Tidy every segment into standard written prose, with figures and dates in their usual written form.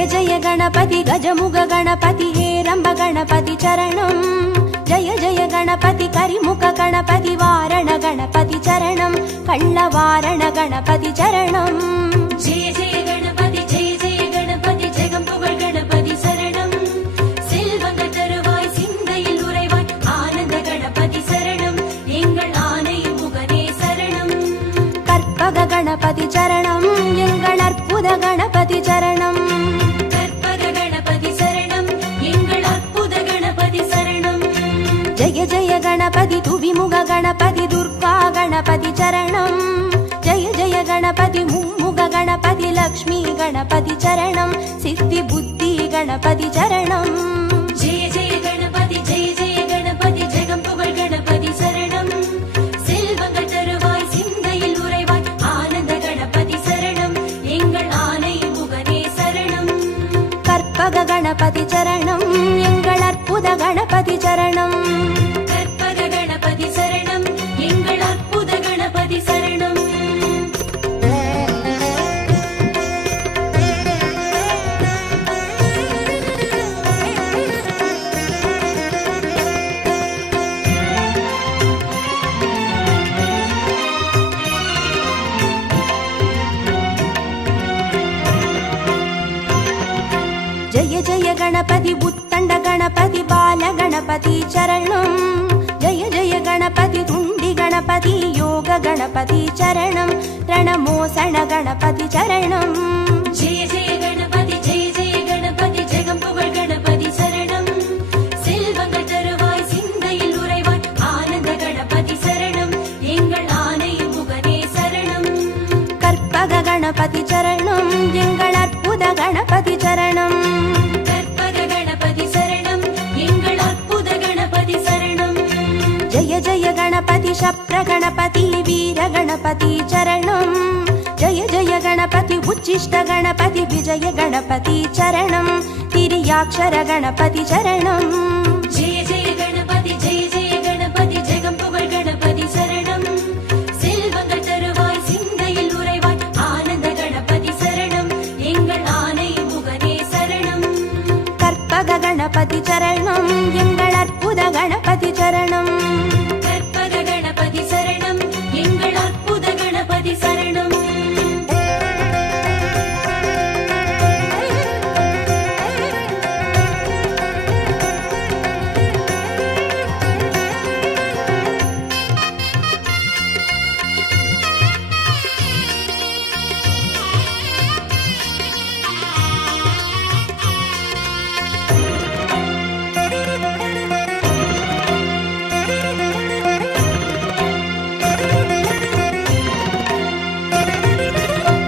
जय जय गणपति गजमुग गणपति हेरंब गणपति चरणं जय जय गणपति करिमुख गणपति वारण गणपति चरणं कल्लवारण गणपति चरणं जय जय गणपति जगம்புகழ் गणपति शरणं செல்வங்கள் தருவாய் சிந்தையில் உறைவாய் ஆனந்த கணபதி சரணம் எங்கள் ஆனை முகனே சரணம் கற்பக गणपति चरणं எங்கள் அற்புத गणपति चरणं கற்பக गणपति சரணம் எங்கள் அற்புத गणपति சரணம் जय जय गणपति तुविमुग गणपति दुर्गा गणपति चरणं जय जय गणपति मुम्मुग गणपति लक्ष्मी गणपति चरणं सिद्धि बुद्धि गणपति चरणं जय जय गणपति जगம்புகழ் गणपति சரணம் செல்வங்கள் தருவாய் சிந்தையில் உறைவாய் ஆனந்த கணபதி சரணம் எங்கள் ஆனை முகனே சரணம் கற்பக गणपति चरणं எங்கள் அற்புத गणपति चरणं கற்பக गणपति சரணம் எங்கள் அற்புத கணபதி சரணம் जय जय गणपति उत्तंड गणपति बाल गणपति चरणं जय जय गणपति तुंडी गणपति योग गणपति चरणं रणमोसण गणपति चरणं जय जय गणपति जगம்புகழ் गणपति சரணம் செல்வங்கள் தருவாய் சிந்தையில் உறைவாய் ஆனந்த கணபதி சரணம் எங்கள் ஆனை முகனே சரணம் கற்பக गणपति चरणं எங்கள் அற்புத गणपति चरणं கற்பக गणपति சரணம் எங்கள் அற்புத கணபதி சரணம் जय जय गणपति शप्र गणपति वीर गणपति चरणं जय जय गणपति उच्चिष्ट गणपति विजय गणपति चरणं तिर्याक्षर गणपति चरणं जय जय गणपति जगம்புகழ் गणपति சரணம் செல்வங்கள் தருவாய் சிந்தையில் உறைவாய் ஆனந்த கணபதி சரணம் எங்கள் ஆனை முகனே சரணம் கற்பக गणपति चरणं எங்கள் அற்புத गणपति चरणं கற்பக गणपति சரணம் எங்கள் அற்புத கணபதி சரணம்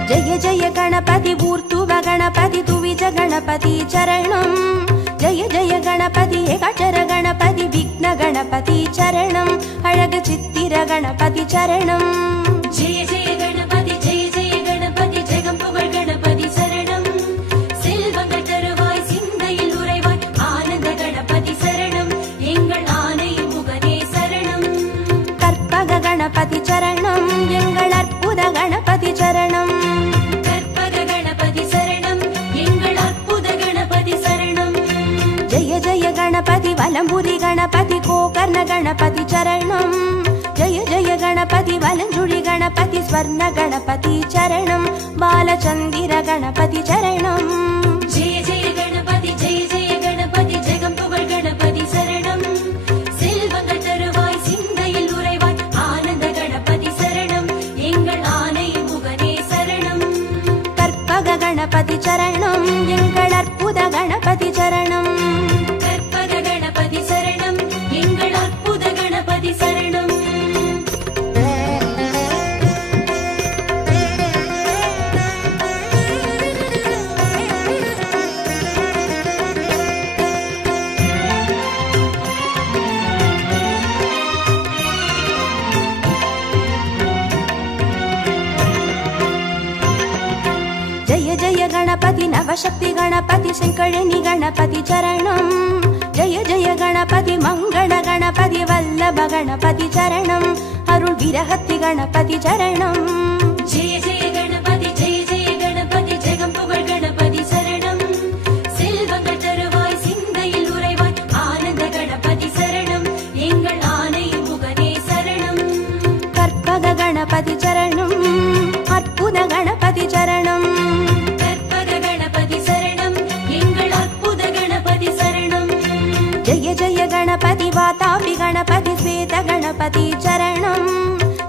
जय जय गणपति ऊर्ध्व गणपति तुविज गणपति चरणं जय जय गणपति एकाक्षर गणपति विघ्न गणपति चरणं अழகு சித்திர गणपति चरणं जय जय गणपति जगம்புகழ் गणपति சரணம் செல்வங்கள் தருவாய் சிந்தையில் உறைவாய் ஆனந்த கணபதி சரணம் எங்கள் ஆனை முகனே சரணம் கற்பக गणपति चरणं எங்கள் அற்புத गणपति चरणं கற்பக गणपति சரணம் எங்கள் அற்புத கணபதி சரணம் जय जय गणपति वलंबुरी गणपति गोकर्ण गणपति चरणं जय जय गणपति वलंजुळि गणपति स्वर्ण गणपति चरणं बालचंदिर गणपति चरणं जय जय गणपति जगம்புகழ் गणपति சரணம் செல்வங்கள் தருவாய் சிந்தையில் உறைவாய் ஆனந்த கணபதி சரணம் எங்கள் ஆனை முகனே சரணம் கற்பக गणपति चरणं எங்கள் அற்புத गणपति चरणं கற்பக गणपति சரணம் எங்கள் அற்புத கணபதி சரணம் जय जय गणपति नवशक्ति गणपति शंकरनि गणपति चरणं जय जय गणपति मंगल गणपति वल्लभ गणपति चरणं अरुள் विरहति गणपति चरणं जय जय गणपति जगம்புகழ் गणपति சரணம் गणपति चरणं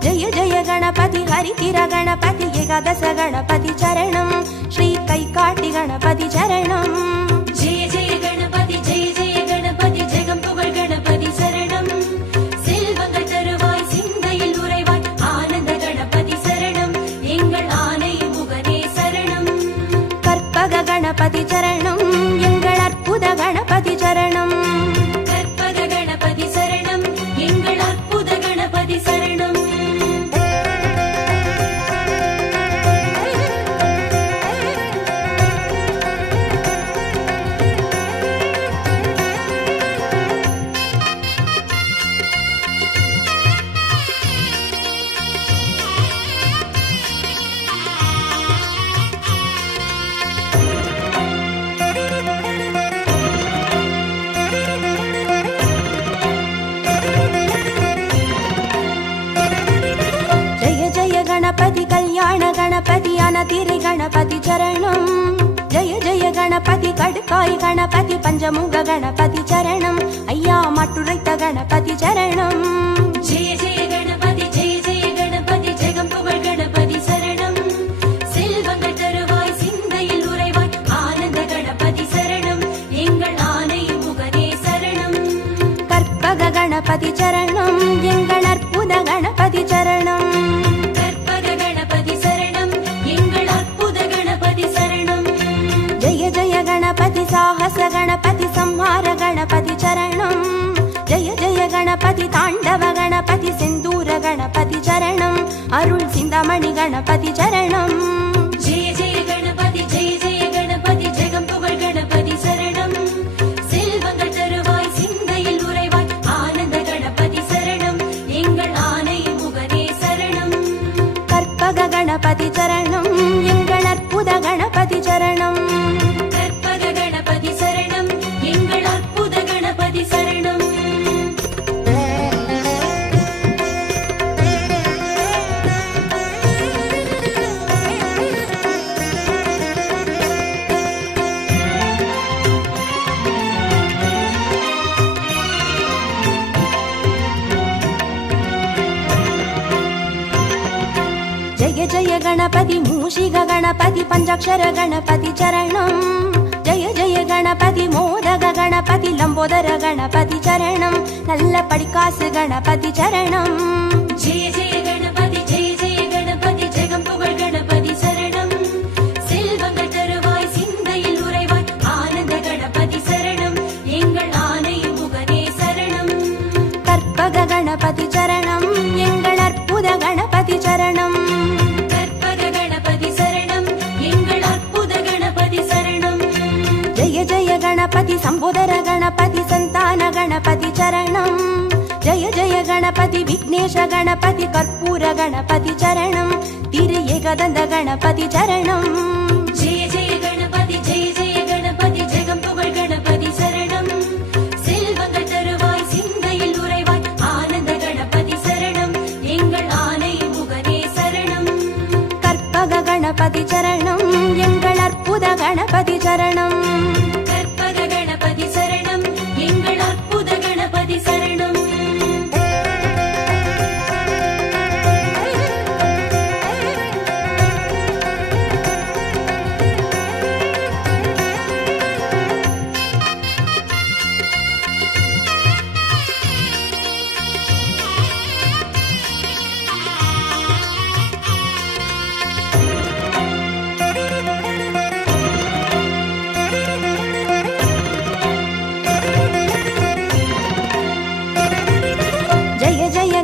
जय जय गणपति हरितिर गणपति एकादश गणपति चरणं श्री कैकाटि गणपति चरणं जय जय गणपति जगं पुगळ गणपति शरणं செல்வங்கள் தருவாய் சிந்தையில் உறைவாய் ஆனந்த கணபதி சரணம் எங்கள் ஆனை முகனே சரணம் கற்பக गणपति चरणं எங்கள் அற்புத गणपति चरणं கற்பக கணபதி சரணம் எங்கள் அற்புத கணபதி சரணம் गणपति कल्याण गणपति अनतिरि गणपति चरणं जय जय गणपति कड्काय गणपति पंचमुख गणपति चरणं अय्या मट्टुरैत गणपति चरणं जय जय गणपति जगं पुगळ गणपति शरणं செல்வங்கள் தருவாய் சிந்தையில் உறைவாய் ஆனந்த கணபதி சரணம் எங்கள் ஆனை முகனே சரணம் கற்பக गणपति चरणं எங்கள் அற்புத गणपति चरणं जय जय गणपति साहस गणपति संहार गणपति चरणं जय जय गणपति ताण्डव गणपति सिन्दूर गणपति चरणं अरुள் சிந்தாமணி गणपति चरणं जय जय गणपति जगं पुगळ गणपति शरणं செல்வங்கள் தருவாய் சிந்தையில் உறைவாய் ஆனந்த கணபதி சரணம் எங்கள் ஆனை முகனே சரணம் கற்பக गणपति चरणं எங்கள் அற்புத गणपति चरणं கற்பக கணபதி சரணம் எங்கள் அற்புத கணபதி சரணம் जय जय गणपति मूषिक गणपति पंचाक्षर गणपति चरणं जय जय गणपति मोदक गणपति लंबोदर गणपति चरणं नल्ल पडिकासु गणपति चरणं जय जय गणपति जगं पुगळ गणपति शरणं செல்வங்கள் தருவாய் சிந்தையில் உறைவாய் ஆனந்த கணபதி சரணம் எங்கள் ஆனை முகனே சரணம் கற்பக गणपति चरणं எங்கள் அற்புத गणपति चरणं கற்பக கணபதி சரணம் எங்கள் அற்புத கணபதி சரணம் जय जय गणपति संबोधर गणपति संतान गणपति चरणं जय जय गणपति विघ्नेश गणपति कर्पूर गणपति चरणं तिरु एकदन्त गणपति चरणं जय जय गणपति जगं पुगळ गणपति शरणं செல்வங்கள் தருவாய் சிந்தையில் உறைவாய் ஆனந்த கணபதி சரணம் எங்கள் ஆனை முகனே சரணம் கற்பக गणपति चरणं எங்கள் அற்புத गणपति चरणं கற்பக கணபதி சரணம் எங்கள் அற்புத கணபதி சரணம்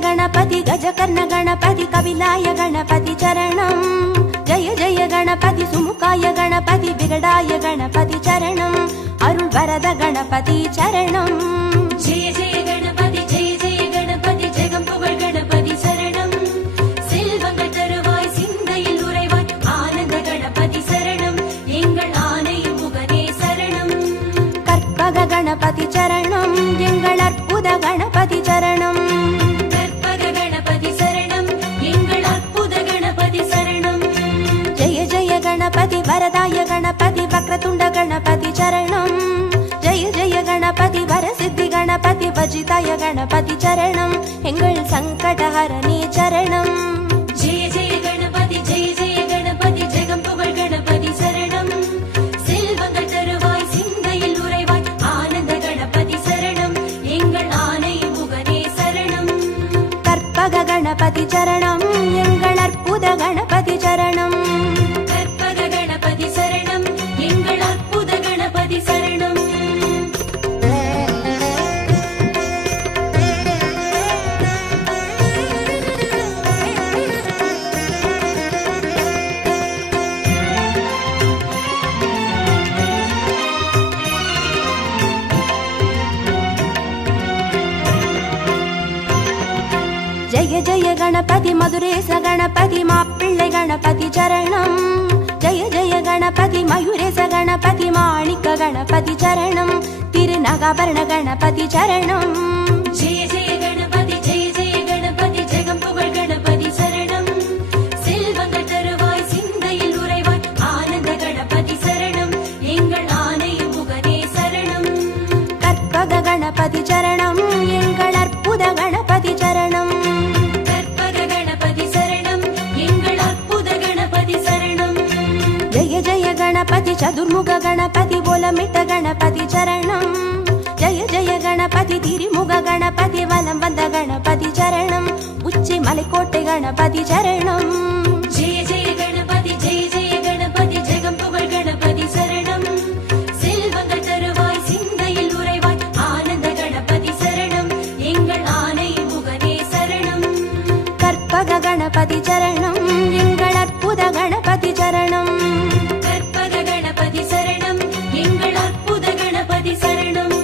गणपति गजकर्ण गणपति कपिलाय गणपति चरणं जय जय गणपति सुमुखाय गणपति विगडाय गणपति चरणं अरुள் वरद गणपति चरणं जय जय गणपति जगं पुगळ गणपति शरणं செல்வங்கள் தருவாய் சிந்தையில் உறைவாய் ஆனந்த கணபதி சரணம் எங்கள் ஆனை முகனே சரணம் கற்பக गणपति चरणं எங்கள் அற்புத गणपति चरणं கற்பக கணபதி சரணம் எங்கள் அற்புத கணபதி சரணம் जय जय गणपति वरदाय गणपति वक्रतुण्ड गणपति चरणं जय जय गणपति वरसिद्धि அஜிதாய கணபதி சரணம் எங்கள் சங்கடஹரணே சரணம். ஜெய ஜெய கணபதி ஜெய ஜெய கணபதி ஜெகம் புகழ் கணபதி சரணம். செல்வங்கள் தருவாய் சிந்தையில் உறைவாய் ஆனந்த கணபதி சரணம் எங்கள் ஆனை முகனே சரணம். கற்பக கணபதி சரணம் எங்கள் அற்புத கணபதி சரணம். கற்பக கணபதி சரணம் எங்கள் அற்புத கணபதி சரணம். ஜெய ஜெய கணபதி மதுரேச கணபதி மாப்பிள்ளை கணபதி சரணம். ஜெய ஜெய கணபதி மயூரேச கணபதி மாணிக்க கணபதி சரணம். திருநகாபரண கணபதி சரணம். ஜெய ஜெய கணபதி ஜெய ஜெய கணபதி ஜெகம் புகழ் கணபதி சரணம். செல்வங்கள் தருவாய் சிந்தையில் உறைவாய் ஆனந்த கணபதி சரணம் எங்கள் ஆனை முகனே சரணம். கற்பக கணபதி சரணம் எங்கள் அற்புத கணபதி சரணம். கற்பக கணபதி சரணம் எங்கள் அற்புத கணபதி சரணம். ஜெய ஜெய கணபதி சதுர்முக கணபதி போலமிட்ட கணபதி சரணம். ஜெய ஜெய கணபதி திரிமுக கணபதி வலம் வந்த கணபதி சரணம். உச்சி மலைக்கோட்டை கணபதி சரணம். ஜெய ஜெய கணபதி ஜெய ஜெய கணபதி ஜெகம் புகழ் கணபதி சரணம். செல்வங்கள் தருவாய் சிந்தையில் உறைவாய் ஆனந்த கணபதி சரணம் எங்கள் ஆனை முகனே சரணம். கற்பக கணபதி சரணம் எங்கள் அற்புத கணபதி சரணம். கற்பக கணபதி சரணம் எங்கள் அற்புத கணபதி சரணம்.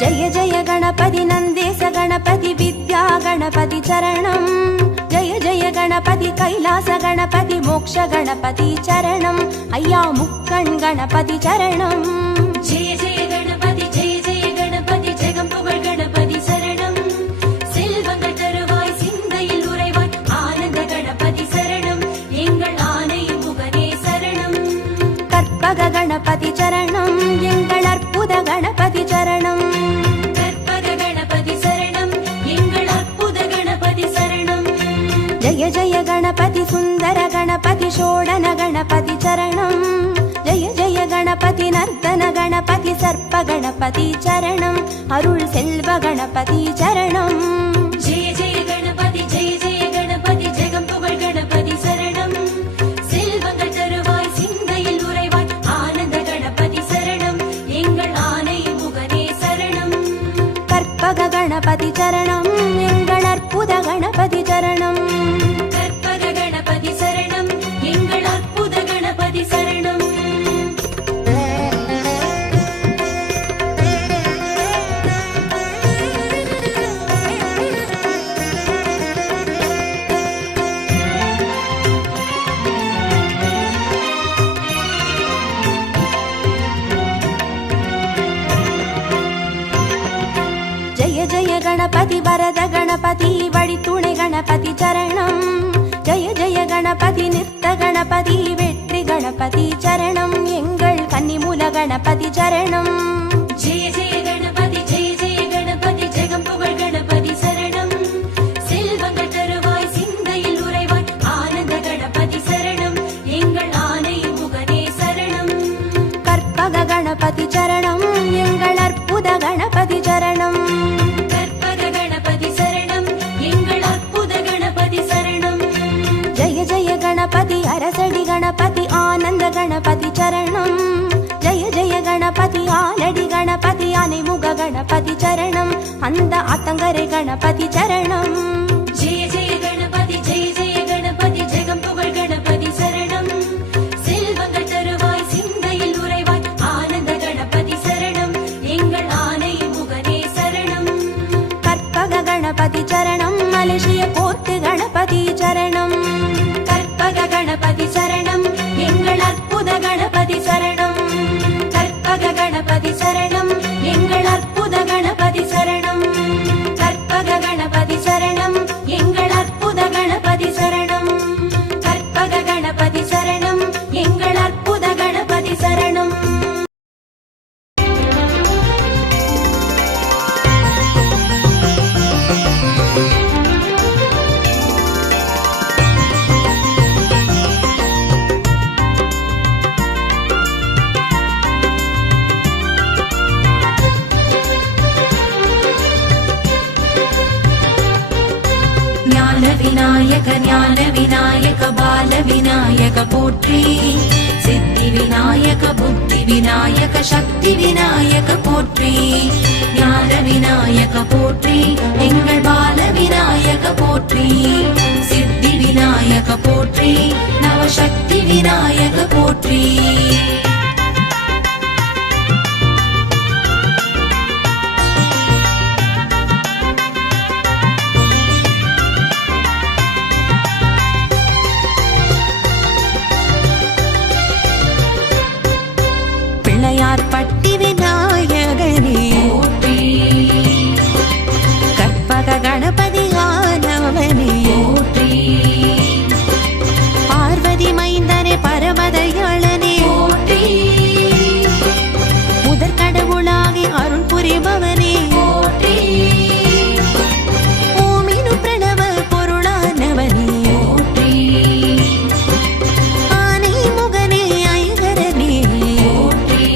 ஜெய ஜெய கணபதி நந்தேச கணபதி வித்யா கணபதி சரணம். ஜெய ஜெய கணபதி கைலாச கணபதி மோக்ஷ கணபதி சரணம். ஐயா முக்கண் கணபதி சரணம். ஜெய ஜெய கணபதி ஜெய ஜெய கணபதி ஜெகம் புகழ் கணபதி சரணம். செல்வங்கள் தருவாய் சிந்தையில் உறைவாய் ஆனந்த கணபதி சரணம் எங்கள் ஆனை முகனே சரணம். கற்பக கணபதி சரணம் எங்கள் அற்புத கணபதி சரணம். கற்பக கணபதி சரணம் எங்கள் அற்புத கணபதி சரணம். ஜெய ஜெய கணபதி சுந்தர கணபதி ஷோடன கணபதி சரணம். ஜெய ஜெய கணபதி நர்த்தன கணபதி சர்ப்ப கணபதி சரணம். அருள் செல்வ கணபதி சரணம். ஜெய ஜெய கணபதி ஜெய ஜெய கணபதி ஜெகம் புகழ் கணபதி சரணம். செல்வங்கள் தருவாய் சிந்தையில் உறைவாய் ஆனந்த கணபதி சரணம் எங்கள் ஆனை முகனே சரணம். கற்பக கணபதி சரணம் எங்கள் அற்புத கணபதி சரணம். கற்பக கணபதி சரணம் எங்கள் அற்புத கணபதி சரணம். ஜெய ஜெய கணபதி வரத கணபதி வழித்துணை கணபதி சரணம். ஜெய ஜெய கணபதி நிறுத்த கணபதி வெற்றி கணபதி சரணம் எங்கள் கன்னிமூல கணபதி சரணம். ஜெய ஜெய கணபதி ஜெய ஜெய கணபதி ஜெகம் புகழ் கணபதி சரணம். செல்வங்கள் தருவாய் சிந்தையில் உறைவாய் ஆனந்த கணபதி சரணம் எங்கள் ஆனை முகனே சரணம். கற்பக கணபதி சரணம் எங்கள் அற்புத கணபதி சரணம். கற்பக கணபதி சரணம் எங்கள் அற்புத கணபதி சரணம். ஜெய ஜெய கணபதி அரசடி கணபதி ஆனந்த கணபதி சரணம். ஜெய ஜெய கணபதி ஆலடி கணபதி அனைமுக கணபதி சரணம். அந்த ஆத்தங்கரை கணபதி சரணம். ஜெய ஜெய கணபதி ஜெய ஜெய கணபதி ஜெகம் புகழ் கணபதி சரணம். செல்வங்கள் தருவாய் சிந்தையில் உறைவாய் ஆனந்த கணபதி சரணம் எங்கள் ஆனை முகனே சரணம். விநாயக ஞான விநாயக பால விநாயக போற்றி சித்தி விநாயக புத்தி விநாயக சக்தி விநாயக போற்றி ஞான விநாயக போற்றி எங்கள் பால விநாயக போற்றி சித்தி விநாயக போற்றி நவசக்தி விநாயக போற்றி பிள்ளையார்பட்டி விநாயகனே போற்றி கற்பக கணபதியானவனே போற்றி பார்வதி மைந்தனே பரமதயாளனே போற்றி முதற்கடவுளாகி அருள் புரிபவனே போற்றி ஓமினு பிரணவ பொருளானவனே போற்றி ஆனை முகனே ஐகரனே போற்றி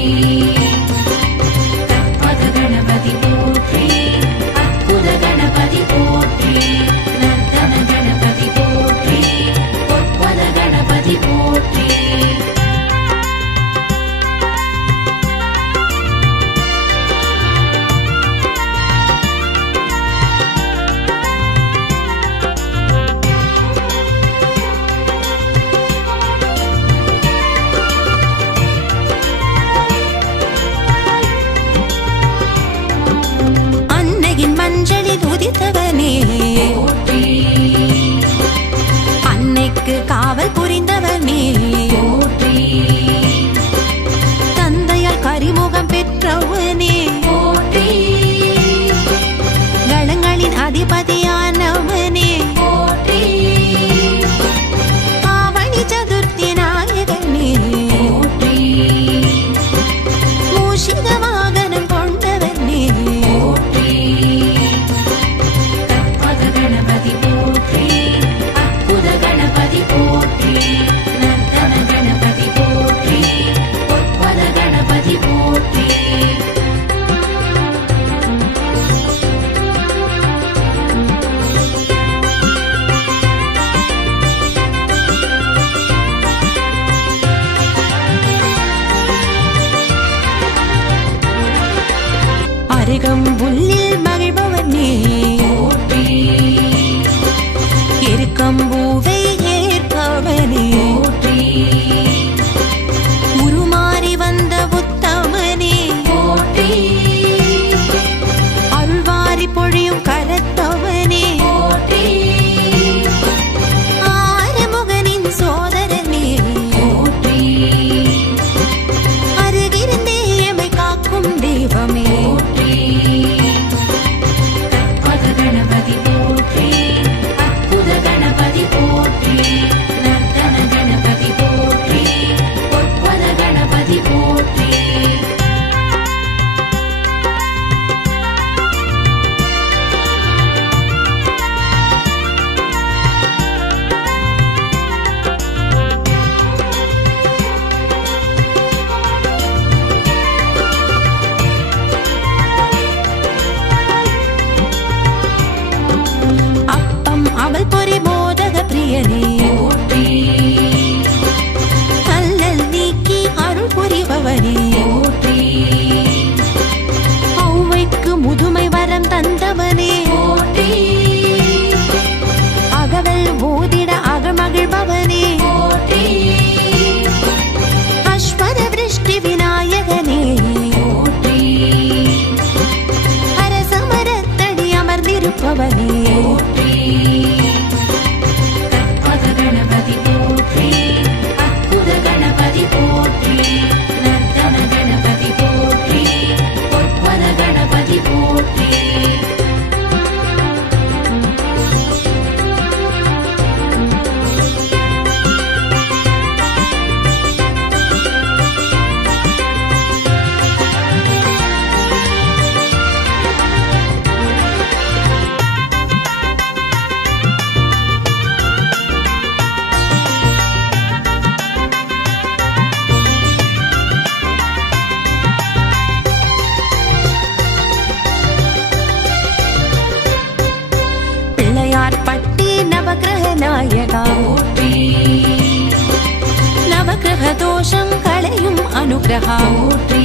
தோஷம் களையும் அனுகிரகா போற்றி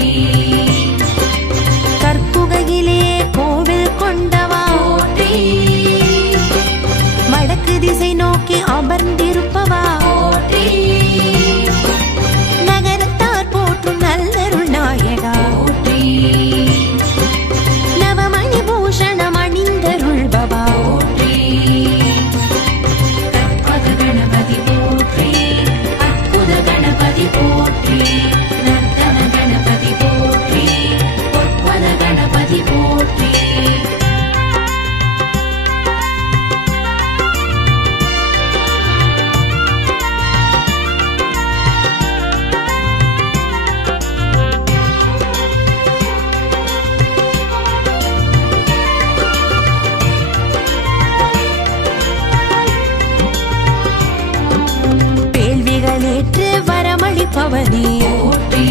கற்புகையிலே கோவில் கொண்டவா போற்றி வடக்கு திசை நோக்கி அமர்ந்திருப்பவா போற்றி நகரத்தார் போற்றும் நல்லருள் நாயகா போற்றி நவமணி பூஷணம் அணிந்தருள்பவா போற்றி கற்பக கணபதி போற்றி அற்புத கணபதி போற்றி நர்த்தன கணபதி போற்றி பொற்பத கணபதி போற்றி வேள்விகளேற்று வரமளிப்பவனே போற்றி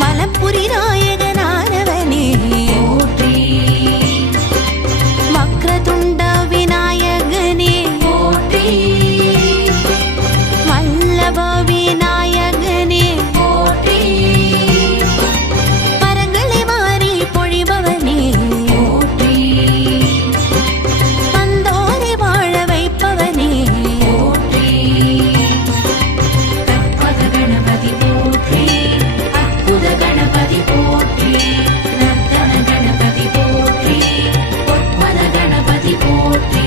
மலப்புரி நாயகனானவனே போற்றி வக்ரதுண்ட விநாயகனே போற்றி வல்லப விநாயகனே போற்றி வரங்களை வாரி பொழிபவனே போற்றி வந்தோரை வாழ வைப்பவனே போற்றி கற்பக கணபதி போற்றி அற்புத கணபதி போற்றி நர்த்தன கணபதி போற்றி பொற்பத கணபதி போற்றி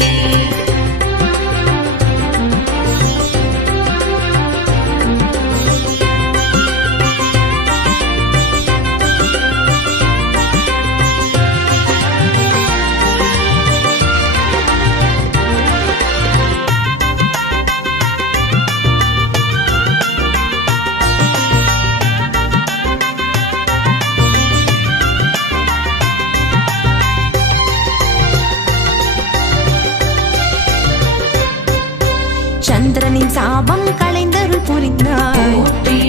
சந்திரனின் சாபம் களைந்தருள் புரிந்தாய் போற்றி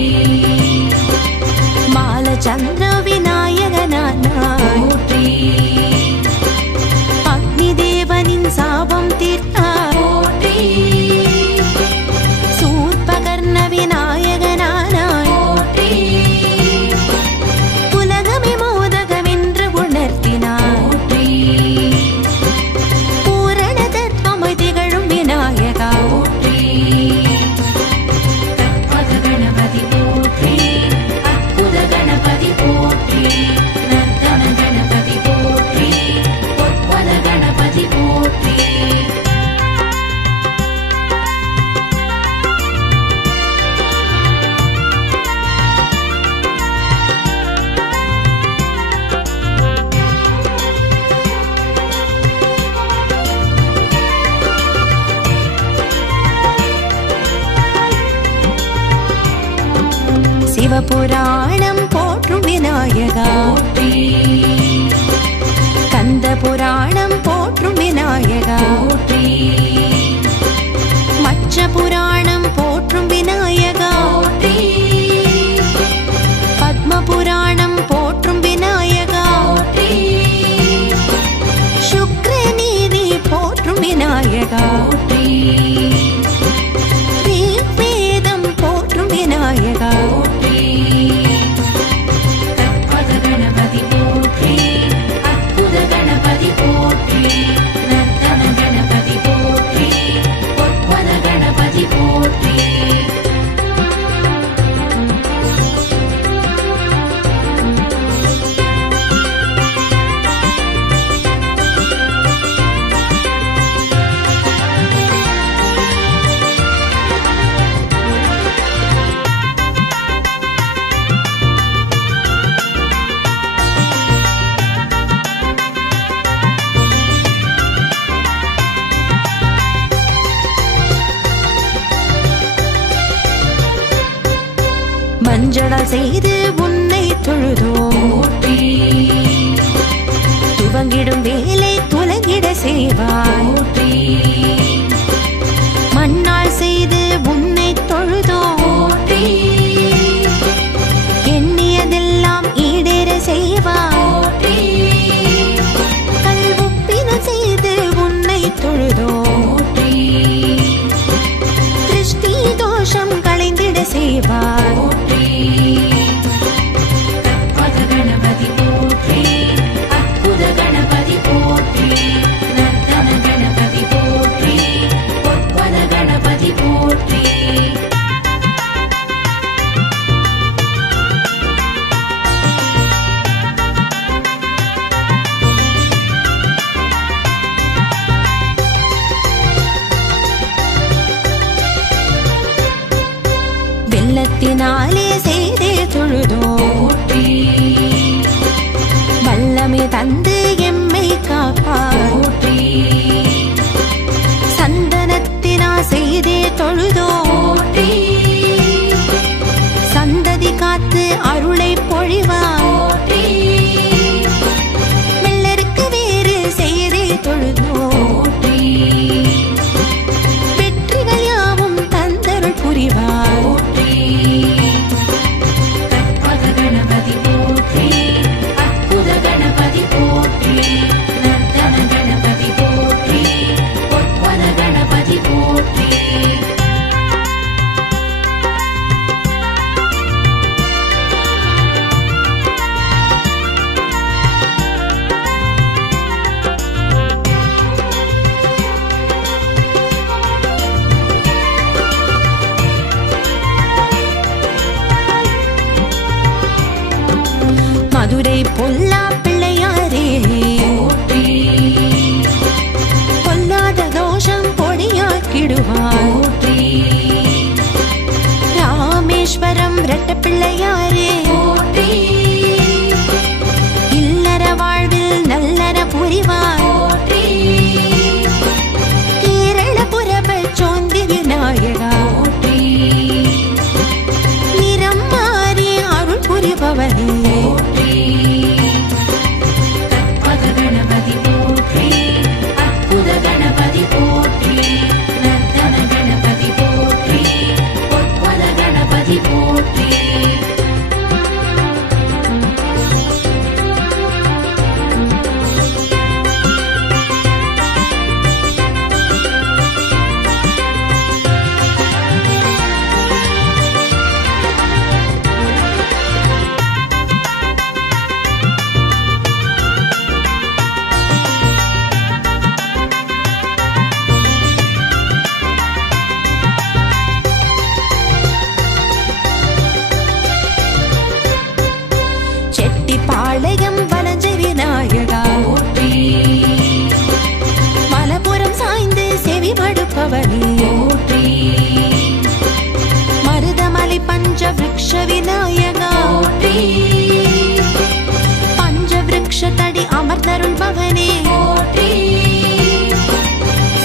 மால சந்திர விநாயகனானாய் போற்றி அக்னி தேவனின் சாபம் தீர்த்தாய் போற்றி சூர்பகர்ண விநாயகனானாய் போற்றி உலகமே மோதகமென்று உணர்த்தினாய் போற்றி பூரண தர்மமாய் திகழும் விநாயகா போற்றி கற்பக கணபதி போற்றி அற்புத கணபதி போற்றி நர்த்தன கணபதி போற்றி பொற்பத கணபதி போற்றி சிவபுராணம் போற்றும் விநாயகா போற்றி கந்த புராணம் போற்றும் விநாயகா போற்றி மச்ச புராணம் போற்றும் விநாயகா போற்றி பத்ம புராணம் போற்றும் விநாயகா போற்றி சுக்ர நீதி போற்றும் விநாயகா போற்றி வேதம் போற்றும் விநாயகா போற்றி கற்பக கணபதி போற்றி அற்புத கணபதி போற்றி நர்த்தன கணபதி போற்றி பொற்பத கணபதி போற்றி மஞ்சளால் செய்து உன்னை தொழுதோம் போற்றி துவங்கிடும் வேலை துலங்கிட செய்வாய் போற்றி மண்ணால் செய்து உன்னை தொழுதோம் போற்றி எண்ணியதெல்லாம் ஈடேற செய்வாய் போற்றி கல்வுப்பின செய்து உன்னை தொழுதோம் போற்றி திருஷ்டி தோஷம் களைந்திட செய்வாய் நாளே செய்தே தொழுதோ போற்றி வல்லமை தந்து எம்மை காப்பார் போற்றி சந்தனத்தினா செய்தே தொழுதோ போற்றி சந்ததி காத்து அருளை பொழிவார் போற்றி வெள்ளருக்கு வேறு செய்தே தொழுதோ போற்றி வெற்றிகள் யாவும் தந்தருள் புரிவார் போற்றி கற்பக கணபதி போற்றி அற்புத கணபதி போற்றி நர்த்தன கணபதி போற்றி பொற்பத கணபதி போற்றி மதுரை பொல்லா பிள்ளையாரே போற்றி பொல்லாத தோஷம் பொடியாக்கிடுவார் போற்றி ராமேஸ்வரம் ரெட்ட பிள்ளையாரே போற்றி இல்லற வாழ்வில் நல்லற புரிவார் போற்றி கேரள புரப சோந்தி விநாயகா போற்றி நிறம் மாறி அருள் புரிபவனே போற்றி கற்பக கணபதி போற்றி அற்புத கணபதி போற்றி நர்த்தன கணபதி போற்றி பொற்பத கணபதி போற்றி செட்டிப்பாளையம் வலஞ்சை விநாயகா போற்றி மலபுரம் சாய்ந்து செவி மடுப்பவனே போற்றி மருதமலை பஞ்ச விருக்ஷ விநாயகா போற்றி பஞ்ச விருக்ஷ தடி அமர்ந்தருள் பவனே போற்றி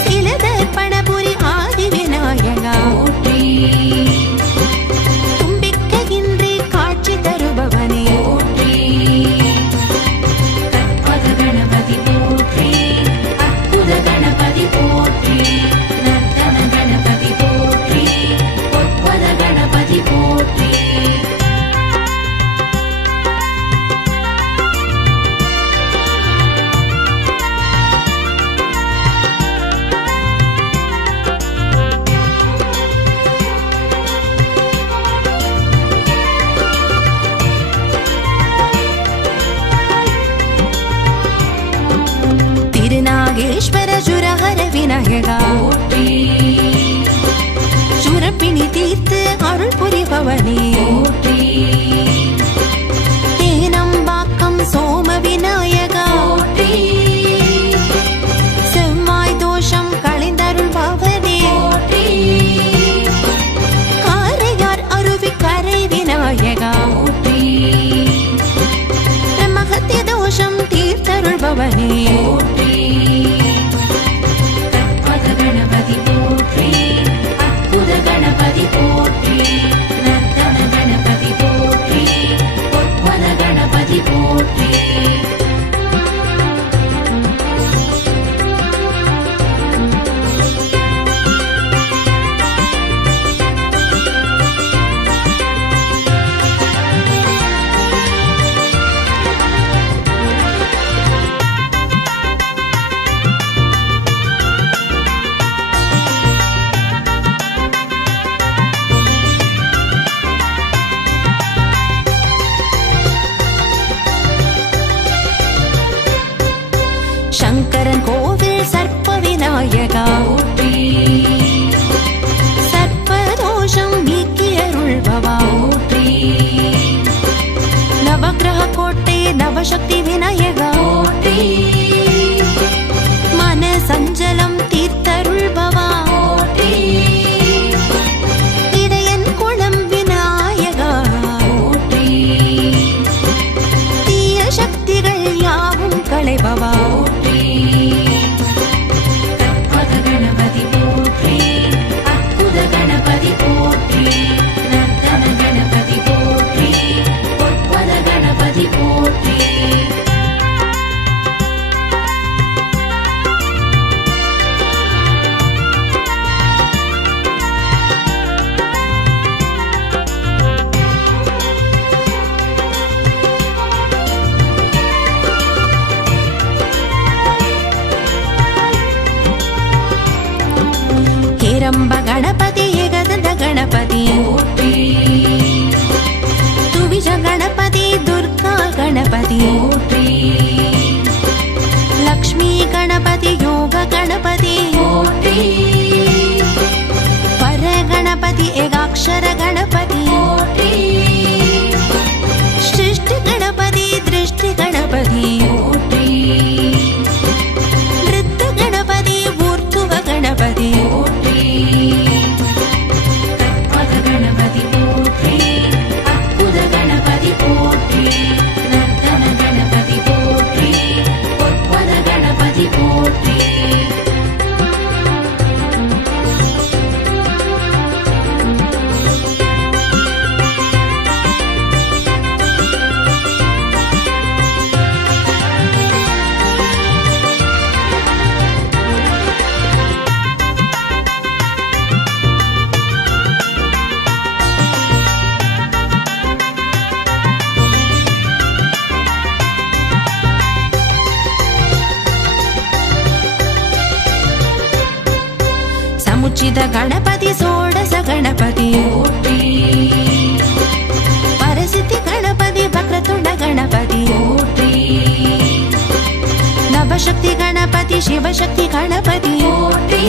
சிலதர்ப்பணபுரி ஆதி விநாயகா போற்றி தும்பிக்கையின்றி காட்சி தருபவனே போற்றி கற்பக கணபதி போற்றி அற்புத கணபதி போற்றி நர்த்தன கணபதி போற்றி பொற்பத கணபதி போற்றி திருநாகேஸ்வர சுரஹர விநாயகா போற்றி சுரப்பிணி தீர்த்து அருள் புரிபவனே போற்றி தேனம்பாக்கம் சோம விநாயகா போற்றி செவ்வாய் தோஷம் களைந்தருள் பவனே போற்றி காரையார் அருவி கரை விநாயகா போற்றி பிரம்மஹத்திய தோஷம் தீர்த்தருள் பவனே போற்றி கற்பக கணபதி போற்றி அற்புத கணபதி போற்றி நர்த்தன கணபதி போற்றி பொற்பத கணபதி போற்றி சங்கரன் கோவில் சர்ப்ப விநாயகா போற்றி சர்ப்பதோஷம் நீக்கியருள்பவா போற்றி நவக்கிரக கோட்டை நவசக்தி விநாயகா போற்றி மன சஞ்சலம் தீர்த்தருள்பவா போற்றி இடையன் குளம் விநாயகா பூஜித கணபதி சோடச கணபதி போற்றி பரசித்தி கணபதி வக்ரதுண்ட கணபதி போற்றி நவசக்தி கணபதி சிவசக்தி கணபதி போற்றி